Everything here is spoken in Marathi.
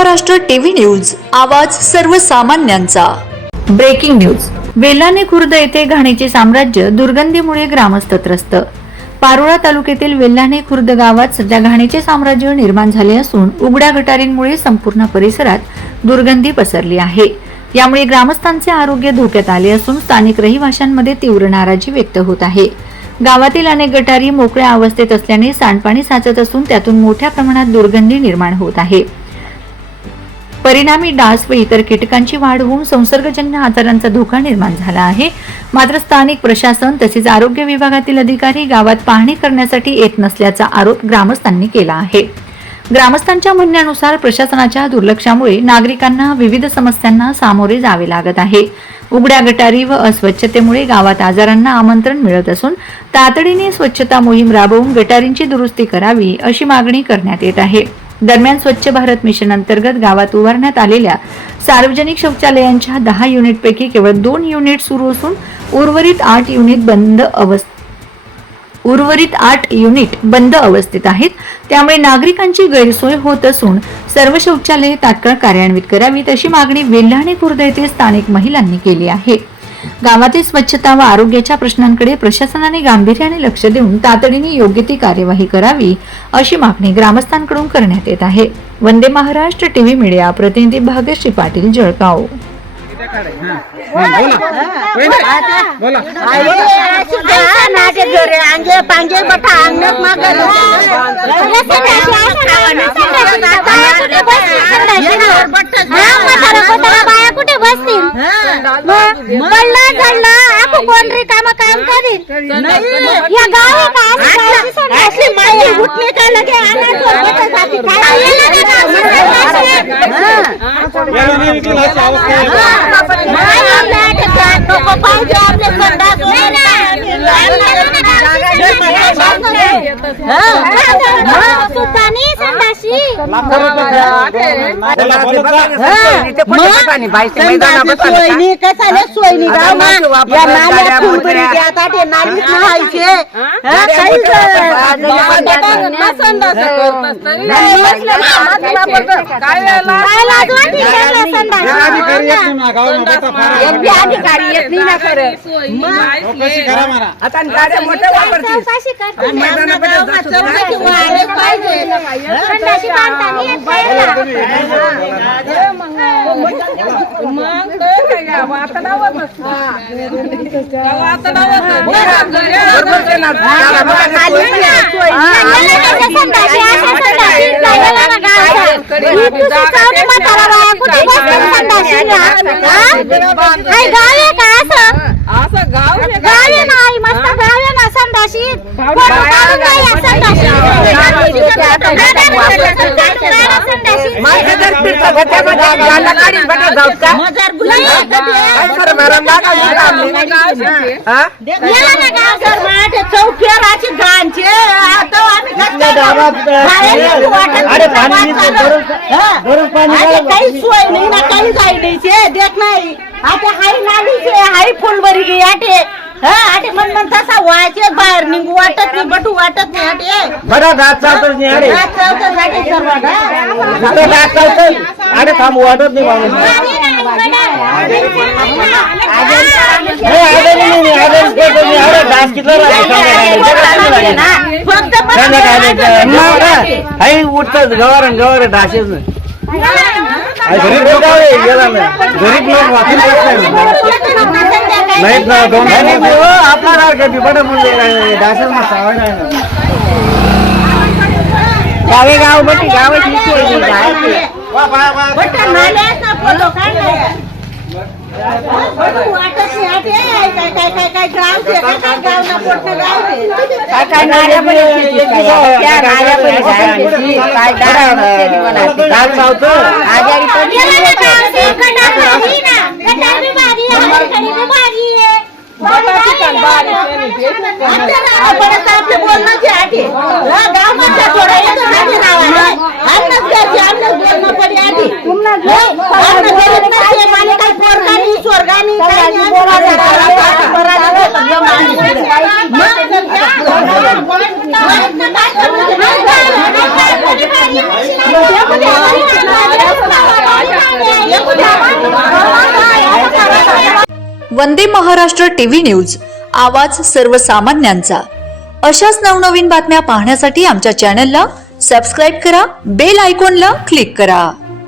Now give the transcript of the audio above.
महाराष्ट्र टीव्ही न्यूज, आवाज सर्वसामान्यांचा। Breaking news. वेल्हाणे खुर्द येथे घाणीचे साम्राज्य, दुर्गंधीमुळे ग्रामस्थ त्रस्त। पारोळा तालुक्यातील वेल्हाणे खुर्द गावात सध्या घाणीचे साम्राज्य निर्माण झाले असून उघड्या गटारींमुळे संपूर्ण परिसरात दुर्गंधी पसरली आहे। यामुळे ग्रामस्थांचे आरोग्य धोक्यात आले असून स्थानिक रहिवाशांमध्ये तीव्र नाराजी व्यक्त होत आहे। गावातील अनेक गटारी मोकळ्या अवस्थेत असल्याने सांडपाणी साचत असून त्यातून मोठ्या प्रमाणात दुर्गंधी निर्माण होत आहे। परिणामी डास व इतर कीटकांची वाढ होऊन संसर्गजन्य आजारांचा धोका निर्माण झाला आहे। मात्र स्थानिक प्रशासन तसेच आरोग्य विभागातील अधिकारी गावात पाहणी करण्यासाठी येत नसल्याचा आरोप ग्रामस्थांनी केला आहे। ग्रामस्थांच्या म्हणण्यानुसार प्रशासनाच्या दुर्लक्षामुळे नागरिकांना विविध समस्यांना सामोरे जावे लागत आहे। उघड्या गटारी व अस्वच्छतेमुळे गावात आजारांना आमंत्रण मिळत असून तातडीने स्वच्छता मोहीम राबवून गटारींची दुरुस्ती करावी अशी मागणी करण्यात येत आहे। दरम्यान स्वच्छ भारत मिशन अंतर्गत गावात उभारण्यात आलेल्या सार्वजनिक शौचालयांच्या 10 युनिटपैकी केवळ 2 युनिट सुरू असून उर्वरित 8 युनिट बंद अवस्थेत आहेत। त्यामुळे नागरिकांची गैरसोय होत असून सर्व शौचालये तात्काळ कार्यान्वित करावीत अशी मागणी वेल्हाणे खुर्द येथे स्थानिक महिलांनी केली आहे। गावातील स्वच्छता व आरोग्याच्या प्रश्नांकडे प्रशासनाने गांभीर्याने लक्ष देऊन तातडीने योग्य ती कार्यवाही करावी अशी मागणी ग्रामस्थांकडून करण्यात येत आहे। वंदे महाराष्ट्र टीव्ही मीडिया प्रतिनिधी भाग्यश्री पाटील, जळगाव। आटे मन तसा व्हायचे बाहेर निघू वाटत नाही, बटू वाटत नाही। आटे बडा दात चावतच नाही। अरे दात चावतच अरे थांब वाटत नाही बाबा। उठतात गवार डासेच गरीब लोक गेला गरीब लोक वाचून नाहीत ना। दोन आपला बडे मुले डासेच मस्त गावे गाव बटी गावाची स्वर्गानी वंदे महाराष्ट्र टीव्ही न्यूज, आवाज सर्वसामान्यांचा. अशाच नवनवीन बातम्या पाहण्यासाठी आमच्या चॅनलला सबस्क्राईब करा, बेल आयकॉनला क्लिक करा.